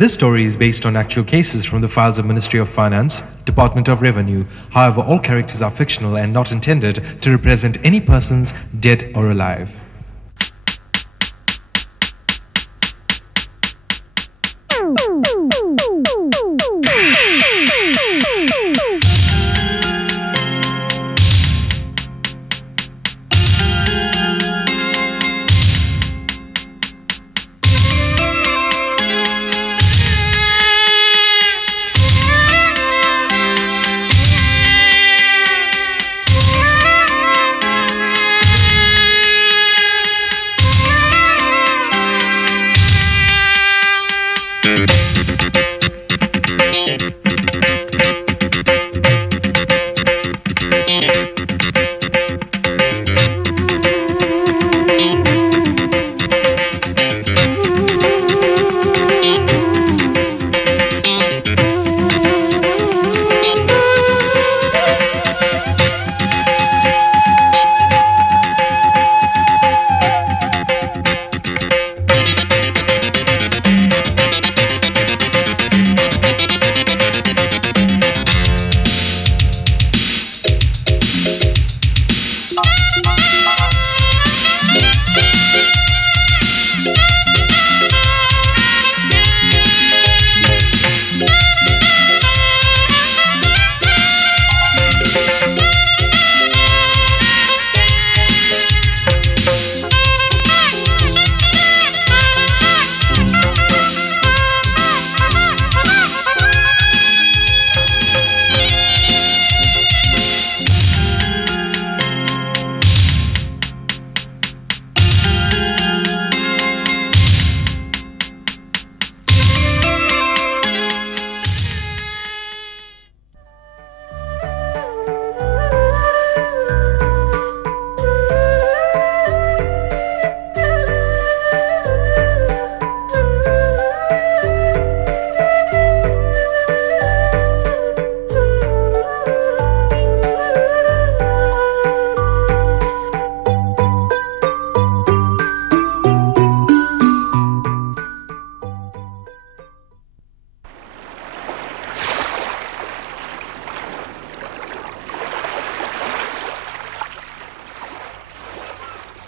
This story is based on actual cases from the files of Ministry of Finance, Department of Revenue. However, all characters are fictional and not intended to represent any persons dead or alive.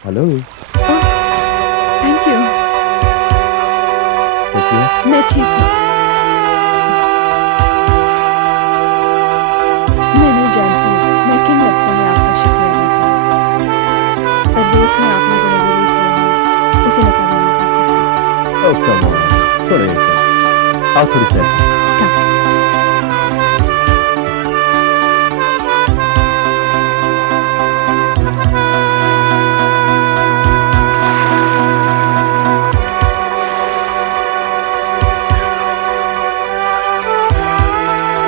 Hello. Thank you. कैसी है? मैं ठीक हूँ। मैं नहीं जानती मैं किन लफ्ज़ों में आपका शुक्र अदा करूँ। परदेस में आपने जो मेरे लिए किया है उसे मैं कभी नहीं भूल सकती। ओह कम ऑन, छोड़ो ये सब। आओ थोड़ी सेल्फी।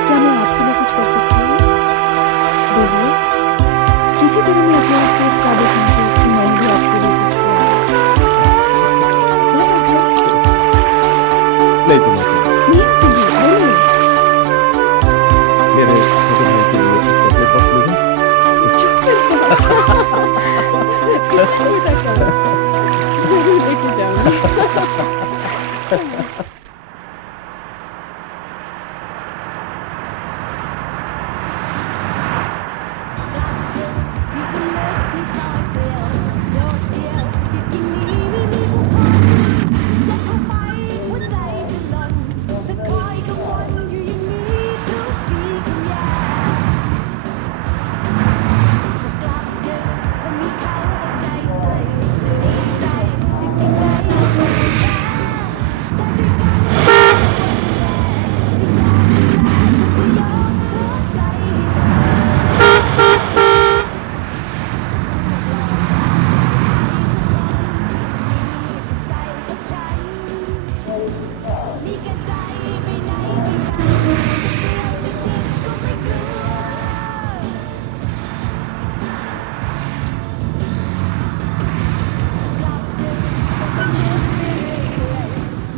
क्या मैं आपके लिए कुछ कर सकती हूँ? बोलिए। किसी तरह मैं अपने आप को इस काबिल समझूं कि मैंने भी आपके लिए कुछ किया है। क्या बात है? नहीं तुम्हें नहीं सुनिए, बोलिए। मेरे छोटे भाई के लिए एक चॉकलेट बॉक्स ले दूं? चॉकलेट इतना छोटा क्या? जरूर लेके जाऊंगी।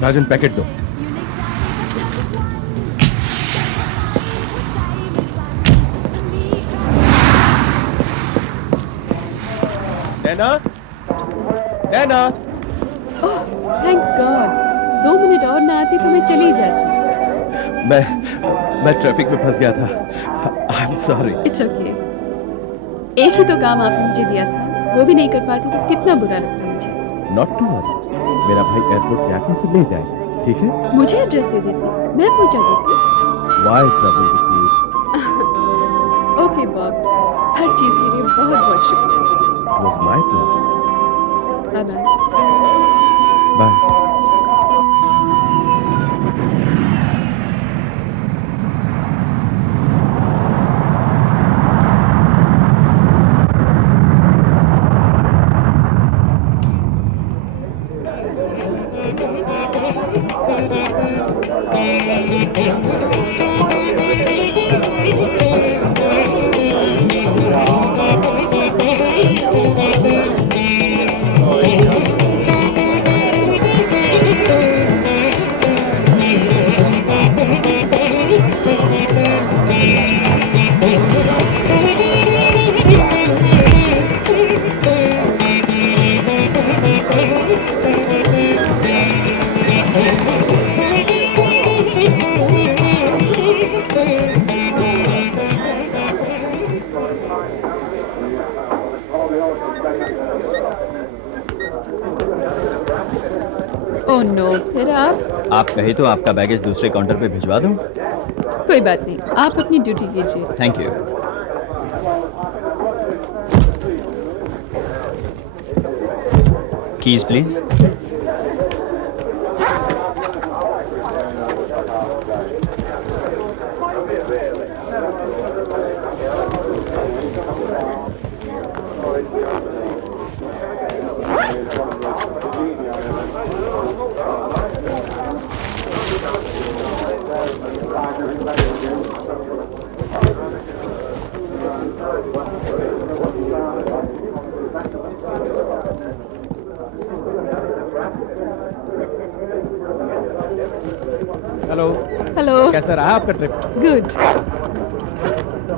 राजन पैकेट दो। डैना, डैना। ओह, थैंक गॉड। 2 मिनट और ना आती तो मैं चली जाती। मैं ट्रैफिक में फंस गया था। I am sorry. It's okay. एक ही तो काम आपने मुझे दिया था, वो भी नहीं कर पाती तो कितना बुरा लगता मुझे। नॉट टू वरी, मेरा भाई एयरपोर्ट पे आके इसे ले जाएगा, ठीक है? मुझे एड्रेस दे देती, मैं पहुंचा देती। Why trouble with you? Okay Bob, हर चीज के लिए बहुत बहुत शुक्रिया। It was my pleasure. अनाथ। Bye. ओह नो, फिर आप? आप कहे तो आपका बैगेज दूसरे काउंटर पे भिजवा दूं? कोई बात नहीं, आप अपनी ड्यूटी कीजिए। Thank you. Keys please. Hello. Hello. कैसा रहा आपका trip? Good.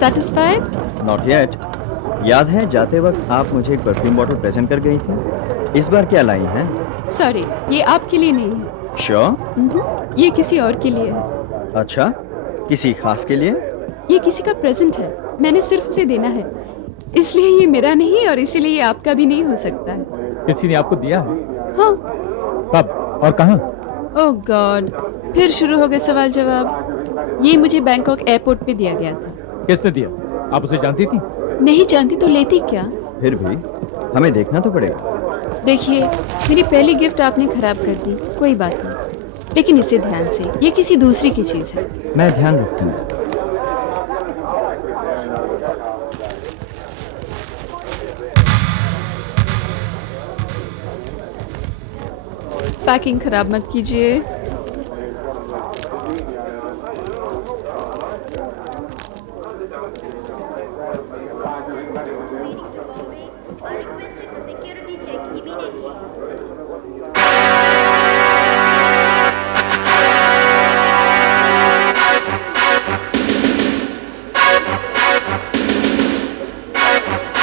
Satisfied? Not yet. याद है जाते वक्त आप मुझे एक परफ्यूम बॉटल प्रेजेंट कर गई थी? इस बार क्या लाई हैं? सॉरी, ये आपके लिए नहीं है। श्योर? ये किसी और के लिए है। अच्छा, किसी खास के लिए? ये किसी का प्रेजेंट है, मैंने सिर्फ उसे देना है, इसलिए ये मेरा नहीं और इसीलिए ये आपका भी नहीं हो सकता है। किसी ने आपको दिया है? हाँ। कब और कहाँ? ओह गॉड, फिर शुरू हो गए सवाल जवाब। ये मुझे बैंकॉक एयरपोर्ट पे दिया गया था। किसने दिया? आप उसे जानती थी? नहीं जानती तो लेती क्या? फिर भी हमें देखना तो पड़ेगा। देखिए, मेरी पहली गिफ्ट आपने खराब कर दी, कोई बात नहीं, लेकिन इसे ध्यान से, ये किसी दूसरी की चीज है। मैं ध्यान रखूंगा। पैकिंग खराब मत कीजिए।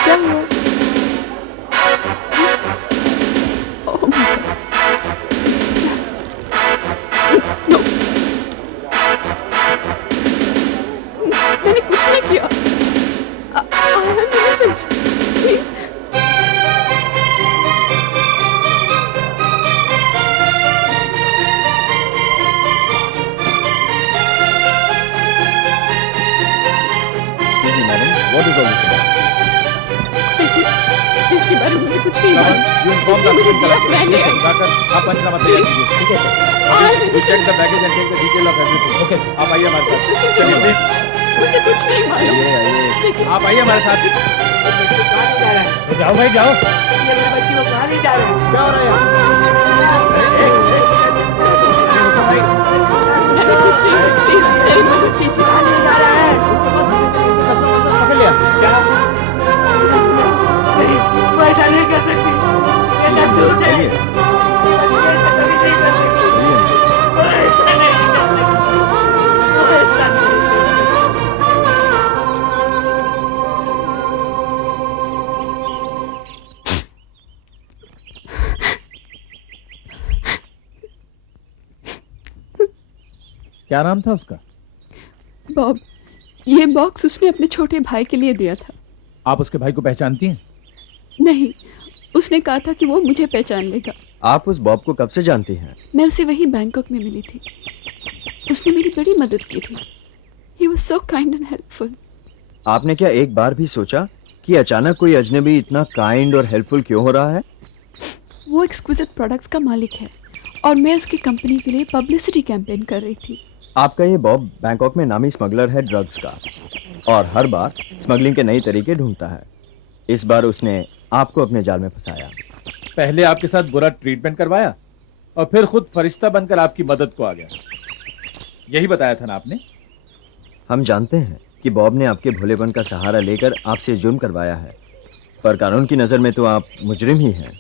क्या हुआ? Oh my God. No. मैंने कुछ नहीं किया। I am innocent. Please. Excuse me, madam. What is all this about? देखिए, इसके बारे में मुझे कुछ नहीं मालूम। इसने मुझे दिया, मैंने आप पंचनामा तैयार कीजिए। ठीक है sir. I am We innocent. check the baggage and take the detail of everything. Okay. आप आइए हमारे साथ। Listen to चलिए me. प्लीज। मुझे कुछ नहीं मालूम। आइए, आइए। लेकिन आप आइए हमारे साथ। जाओ भाई जाओ। क्या हो रहा है यहाँ? मैंने कुछ नहीं किया। प्लीज मेरी मदद कीजिए। पकड़ लिया। क्या? ऐसा नहीं कर सकती, ये सब झूठ है। चलिए। ऐसा कभी नहीं कर सकती। वो ऐसा नहीं कर सकती। वो ऐसा नहीं कर सकती। क्या नाम था उसका? बॉब। ये बॉक्स उसने अपने छोटे भाई के लिए दिया था। आप उसके भाई को पहचानती हैं? नहीं, उसने कहा था कि वो मुझे पहचान लेगा। आप उस बॉब को कब से जानती हैं? मैं उसे वही बैंकॉक में मिली थी। उसने मेरी बड़ी मदद की थी। He was so kind and helpful. आपने क्या एक बार भी सोचा कि अचानक कोई अजनबी इतना काइंड और हेल्पफुल क्यों हो रहा है? वो एक्सक्विजिट प्रोडक्ट्स का मालिक है और मैं उसकी कंपनी के लिए पब्लिसिटी कैंपेन कर रही थी। आपका ये बॉब बैंकॉक में नामी स्मगलर है ड्रग्स का, और हर बार स्मगलिंग के नए तरीके ढूंढता है। इस बार उसने आपको अपने जाल में फंसाया। पहले आपके साथ बुरा ट्रीटमेंट करवाया और फिर खुद फरिश्ता बनकर आपकी मदद को आ गया। यही बताया था ना आपने? हम जानते हैं कि बॉब ने आपके भोलेपन का सहारा लेकर आपसे जुर्म करवाया है, पर कानून की नज़र में तो आप मुजरिम ही हैं।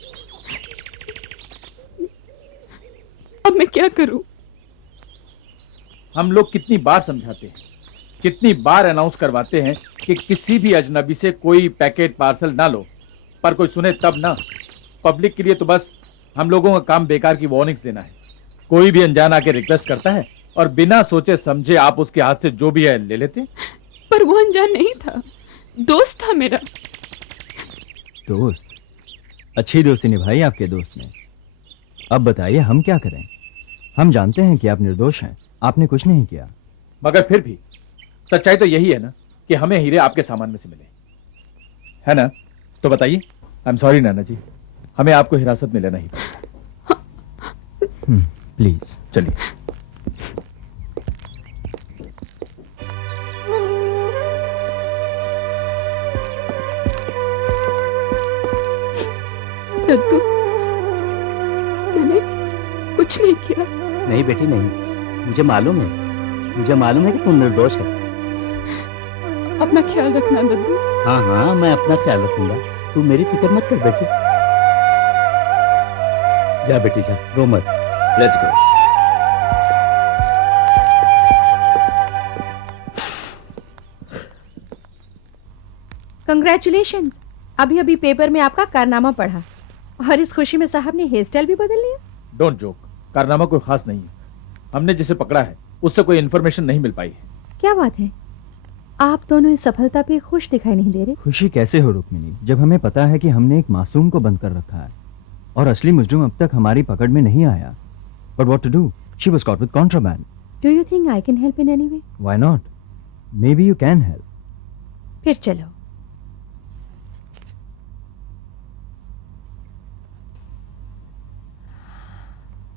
अब मैं क्या करूं? हम लोग कितनी बार समझाते हैं, कितनी बार अनाउंस करवाते हैं कि किसी भी अजनबी से कोई पैकेट पार्सल ना लो, पर कोई सुने तब ना। पब्लिक के लिए तो बस हम लोगों का काम बेकार की वार्निंग्स देना है। कोई भी अनजान आके रिक्वेस्ट करता है और बिना सोचे समझे आप उसके हाथ से जो भी है ले लेते। पर वो अनजान नहीं था, दोस्त था मेरा। दोस्त? अच्छी दोस्ती निभाई आपके दोस्त ने। अब बताइए हम क्या करें? हम जानते हैं कि आप निर्दोष हैं, आपने कुछ नहीं किया। मगर फिर भी सच्चाई तो यही है ना कि हमें हीरे आपके सामान में से मिले, है ना? तो बताइए। आई एम सॉरी नाना जी, हमें आपको हिरासत में लेना ही पड़ा। प्लीज चलिए। दद्दू, मैंने कुछ नहीं किया। नहीं बेटी नहीं, मुझे मालूम है कि तुम निर्दोष है। अपना ख्याल रखना दद्दू। हाँ हाँ, मैं अपना ख्याल रखूंगा, तू मेरी फिक्र मत कर बेटी। जा बेटी जा, रो मत। Let's go. कंग्रेचुलेशंस। अभी अभी पेपर में आपका कारनामा पढ़ा और इस खुशी में साहब ने हेयर स्टाइल भी बदल लिया। डोंट जोक, कारनामा कोई खास नहीं है। हमने जिसे पकड़ा है उससे कोई इन्फॉर्मेशन नहीं मिल पाई है। क्या बात है, आप दोनों इस सफलता पे खुश दिखाई नहीं दे रहे। खुशी कैसे हो रुक्मिनी, जब हमें पता है कि हमने एक मासूम को बंद कर रखा है और असली मुजरिम अब तक हमारी पकड़ में नहीं आया। But what to do? She was caught with contraband. Do you think I can help in any way? Why not? Maybe you can help. फिर चलो।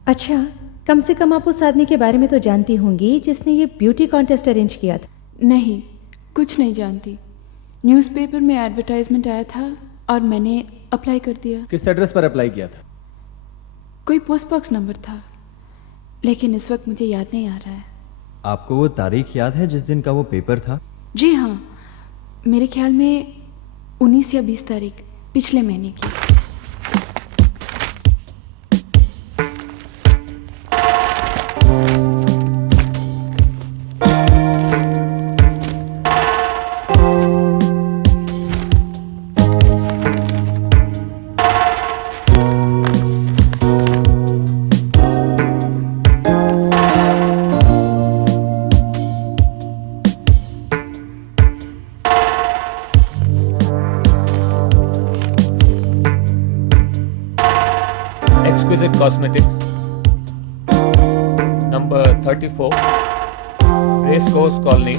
अच्छा, कम से कम आप उस आदमी के बारे में तो जानती होंगी जिसने ये ब्यूटी कॉन्टेस्ट अरेंज किया था। नहीं, कुछ नहीं जानती। न्यूज़पेपर में एडवर्टाइजमेंट आया था और मैंने अप्लाई कर दिया। किस एड्रेस पर अप्लाई किया था? कोई पोस्ट बॉक्स नंबर था, लेकिन इस वक्त मुझे याद नहीं आ रहा है। आपको वो तारीख याद है जिस दिन का वो पेपर था? जी हाँ, मेरे ख्याल में 19 या 20 तारीख पिछले महीने की। Exquisite Cosmetics, number 34, Racecourse Colony,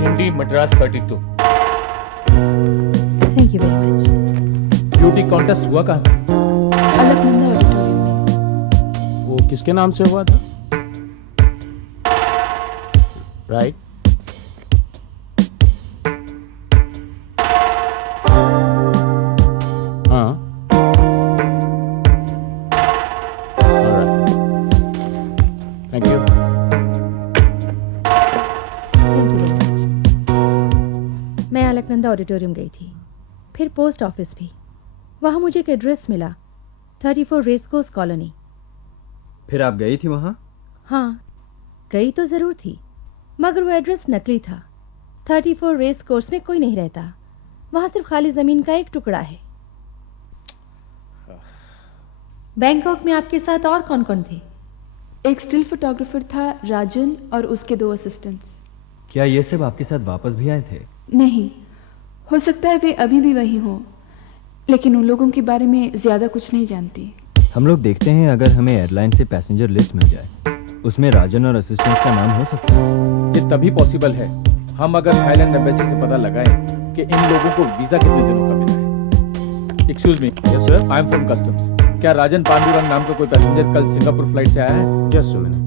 Hindi, Madras 32. Thank you very much. Beauty contest हुआ कहाँ? अलकनंदा ऑडिटोरियम में। वो किसके नाम से हुआ था? राइट। हाँ। Thank you. मैं अलकनंदा ऑडिटोरियम गई थी, फिर पोस्ट ऑफिस भी। वहाँ मुझे एक एड्रेस मिला, 34 रेसकोर्स कॉलोनी। फिर आप गई थी वहाँ? हाँ, गई तो ज़रूर थी, मगर वो एड्रेस नकली था। 34 रेस कोर्स में कोई नहीं रहता, वहाँ सिर्फ खाली ज़मीन का एक टुकड़ा है। बैंकॉक में आपके साथ और कौन कौन थे? एक स्टिल फोटोग्राफर था राजन और उसके 2 असिस्टेंट्स। क्या ये सब आपके साथ वापस भी आए थे? नहीं, हो सकता है वे अभी भी वहीं हों, लेकिन उन लोगों के बारे में ज़्यादा कुछ नहीं जानती। हम लोग देखते हैं अगर हमें एयरलाइन से पैसेंजर लिस्ट मिल जाए, उसमें राजन और असिस्टेंट का नाम हो सकता है। ये तभी पॉसिबल है हम अगर थाईलैंड एम्बेसी से पता लगाएं कि इन लोगों को वीजा कितने दिनों का मिला है। Excuse me, yes sir. I am from customs. क्या राजन पांडुरंग नाम का कोई पैसेंजर कल सिंगापुर फ्लाइट से आया है? Just a minute.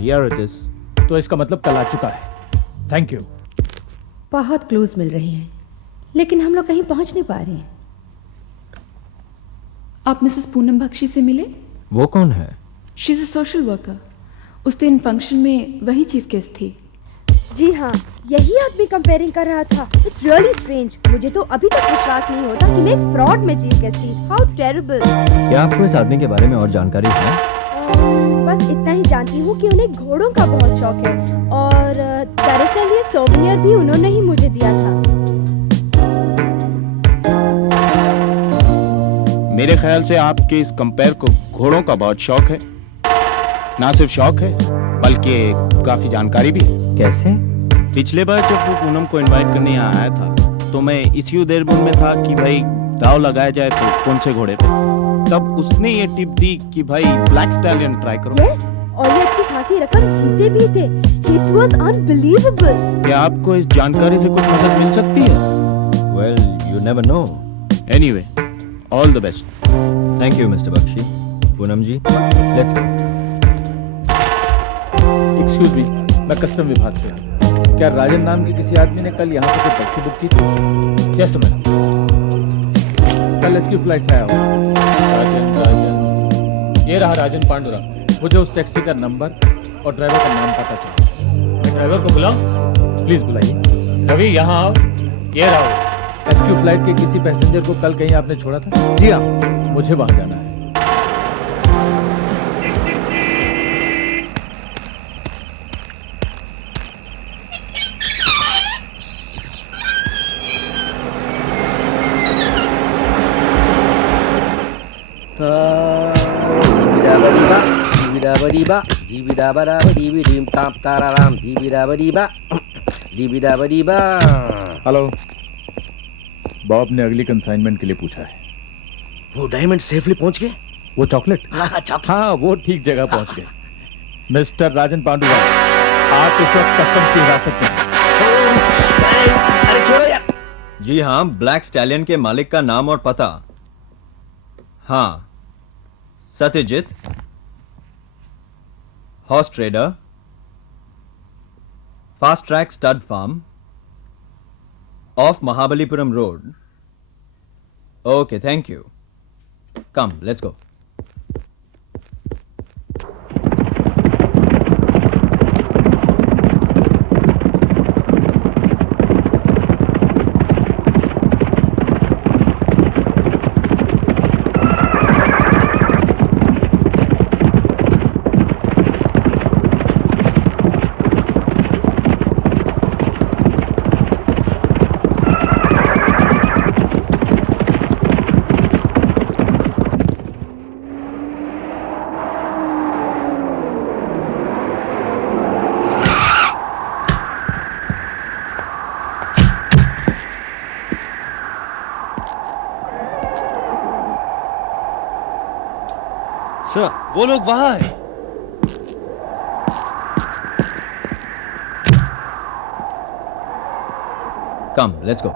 Here it is. तो इसका मतलब कल आ चुका है। Thank you. बहुत क्लूज मिल रहे हैं, लेकिन हम लोग कहीं पहुंच नहीं पा रहे हैं। आप मिसेस पूनम बख्शी से मिले? वो कौन है? She is a social worker. उस दिन फंक्शन में वही चीफ गेस्ट थी। जी हाँ, यही आदमी कंपेयरिंग कर रहा था। It's really strange. मुझे तो अभी तक विश्वास नहीं होता कि मैं एक फ्रॉड में चीफ गेस्ट थी। How terrible. क्या आपको इस आदमी के बारे में और जानकारी है? बस इतना ही जानती हूँ कि उन्हें घोड़ों का बहुत शौक है और दरअसल ये सोवेनियर भी उन्होंने ही मुझे दिया था। मेरे ख्याल से आपके इस कंपेयर को घोड़ों का बहुत शौक है। ना सिर्फ शौक है बल्कि काफी जानकारी भी है। कैसे? पिछले बार जब वो पूनम को इनवाइट करने यहाँ आया था तो मैं इसी उदेरबुन में था कि भाई दाव लगाया जाए तो कौन से घोड़े पे। तब उसने ये टिप दी कि भाई ब्लैक स्टैलियन ट्राई करो। यस, और ये अच्छी खासी रकम जीते भी थे। It was unbelievable. क्या आपको इस जानकारी से कुछ मदद मिल सकती है? Well, you never know. Anyway, all the best. Thank you mister Bakshi. Poonam ji, let's go. Excuse me, मैं कस्टम विभाग से हूँ। क्या राजन नाम के किसी आदमी ने कल यहाँ से कोई टैक्सी बुक की थी? Just a minute. कल इसकी फ्लाइट से आया हूँ। राजन, ये रहा राजन पांडुरंग। मुझे उस टैक्सी का नंबर और ड्राइवर का नाम पता चाहिए। ड्राइवर को बुलाओ। प्लीज बुलाइए। रवि यहाँ आओ। ये रहा वो। एसक्यू फ्लाइट के किसी पैसेंजर को कल कहीं आपने छोड़ा था? जी हाँ। मुझे वहां जाना है। हेलो, बॉब ने अगली कंसाइनमेंट के लिए पूछा है। वो डायमंड सेफली पहुंच गए? वो चॉकलेट? हाँ, वो ठीक जगह पहुंच गए। मिस्टर राजन पांडुरंग, आप इस वक्त कस्टम्स की हिरासत में हैं। अरे छोड़ो यार। जी हाँ, ब्लैक स्टैलियन के मालिक का नाम और पता। हाँ, Satyajit, horse trader, fast track stud farm, off Mahabalipuram road. Okay, thank you. Come, let's go. Sir, वो लोग वहां है। Come, let's go.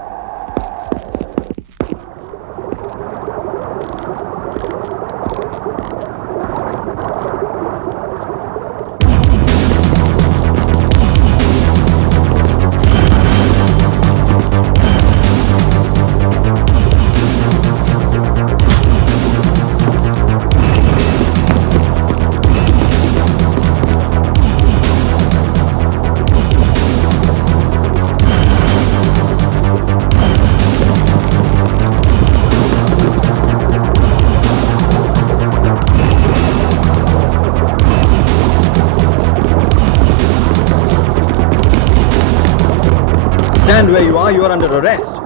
Stand where you are under arrest.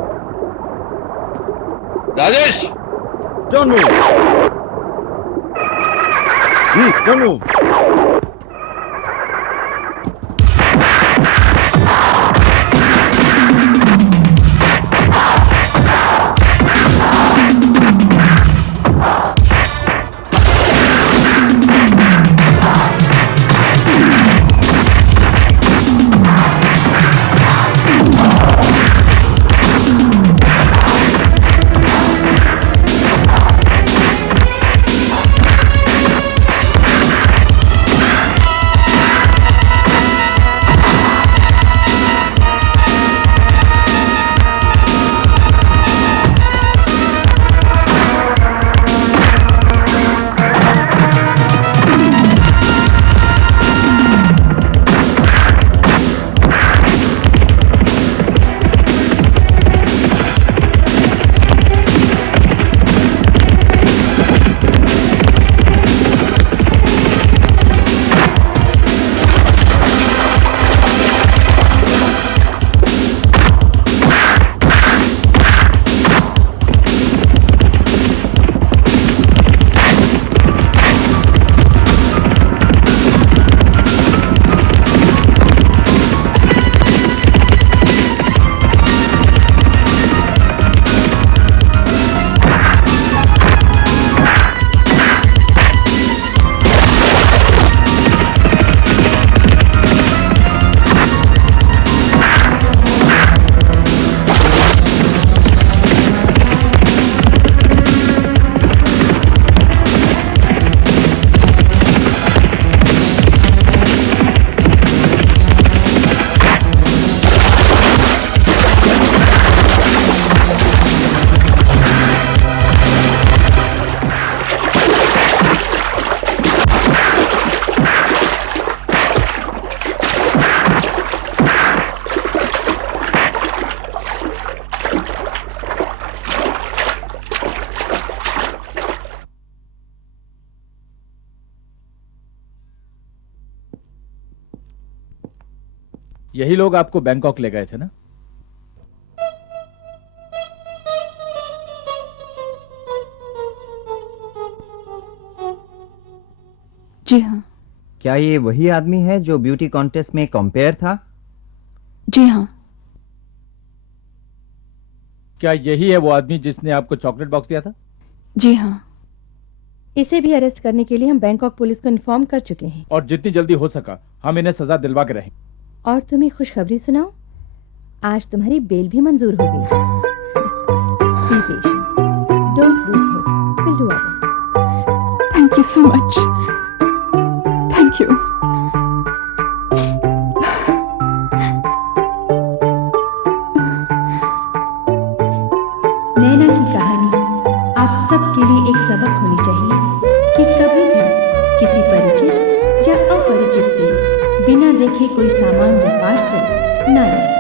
Rajesh, Don't move. Don't move. यही लोग आपको बैंकॉक ले गए थे ना? जी हाँ। क्या ये वही आदमी है जो ब्यूटी कॉन्टेस्ट में कंपेयर था? जी हाँ। क्या यही है वो आदमी जिसने आपको चॉकलेट बॉक्स दिया था? जी हाँ। इसे भी अरेस्ट करने के लिए हम बैंकॉक पुलिस को इन्फॉर्म कर चुके हैं। और जितनी जल्दी हो सका हम इन्हें सजा दिलवा के रहेंगे। और तुम्हें खुशखबरी सुनाओ, आज तुम्हारी बेल भी मंजूर हो गई। Be patient. Don't lose hope. We'll do our best. Thank you so much. Thank you. नैना की कहानी आप सबके लिए एक सबक होनी चाहिए कि कभी भी किसी परिचित या अपरिचित से बिना देखे कोई सामान या पार्सल न लें।